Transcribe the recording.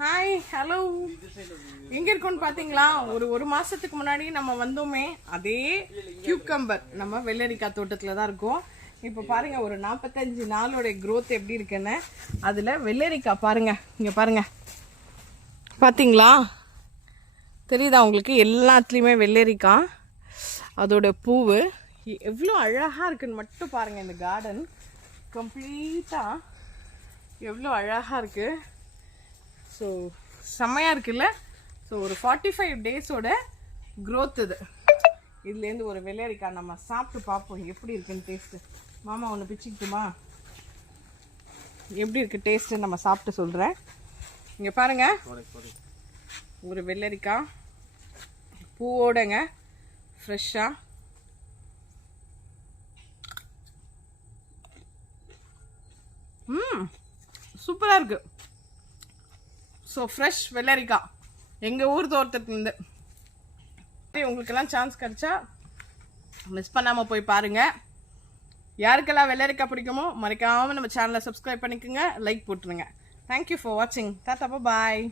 Hi hello. எங்கே இருக்கோன்னு பார்த்தீங்களா? ஒரு மாதத்துக்கு முன்னாடி நம்ம வந்தோமே, அதே கியூக்கம்பர் நம்ம வெள்ளரிக்காய் தோட்டத்தில் தான் இருக்கோம். இப்போ பாருங்கள், ஒரு 45 நாளோடைய க்ரோத் எப்படி இருக்குன்னு. அதில் வெள்ளரிக்காய் பாருங்கள், இங்கே பாருங்கள், பார்த்தீங்களா? தெரியுதா உங்களுக்கு? எல்லாத்துலேயுமே வெள்ளரிக்காய், அதோட பூவு எவ்வளோ அழகாக இருக்குன்னு மட்டும் பாருங்கள். இந்த கார்டன் கம்ப்ளீட்டாக எவ்வளோ அழகாக இருக்குது. ஸோ செம்மையாக இருக்குல்ல? ஸோ ஒரு 45 டேஸோட க்ரோத் இது. இதுலேருந்து ஒரு வெள்ளரிக்காய் நம்ம சாப்பிட்டு பார்ப்போம் எப்படி இருக்குன்னு டேஸ்ட்டு. மாமா ஒன்று பிச்சுக்கிட்டுமா? எப்படி இருக்குது டேஸ்ட்டு நம்ம சாப்பிட்டு சொல்கிறேன். இங்கே பாருங்கள், ஒரு வெள்ளரிக்காய் பூவோடங்க, ஃப்ரெஷ்ஷாக. சூப்பராக இருக்குது. ஸோ ஃப்ரெஷ் வெள்ளரிக்காய் எங்கள் ஊர் தோட்டத்துலேருந்து. உங்களுக்கெல்லாம் சான்ஸ் கிடச்சா மிஸ் பண்ணாமல் போய் பாருங்கள். யாருக்கெல்லாம் வெள்ளரிக்காய் பிடிக்குமோ மறக்காமல் நம்ம சேனலை சப்ஸ்கிரைப் பண்ணிக்கோங்க, லைக் போட்டுருங்க. தேங்க்யூ ஃபார் வாட்சிங். டாடா பாய்.